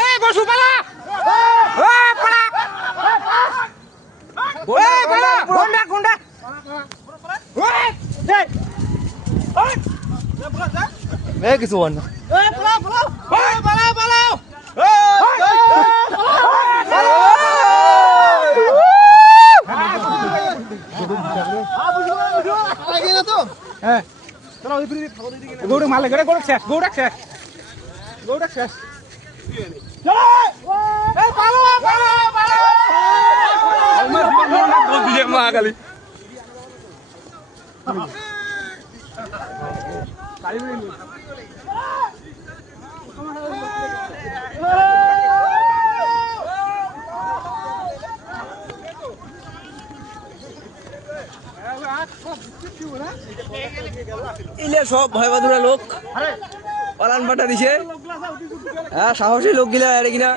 এই বসু পালা এই পালা এই পালা গুন্ডা গুন্ডা ওই এই ওই এই কিছু হন না এই পালা পালা ওই পালা পালা হ্যাঁ চলো ওই ফ্রি গৌড় মালে গড়ে গৌড় শেষ গৌড় শেষ চলো এই পালো পালো পালো আমার জীবন না বল দিয়ে মা গালি গালি বলি ইলে সব ভয় বাঁধুরা লোক পালান পাটা দিছে হ্যাঁ সাহসী লোক গিলা আরে কিনা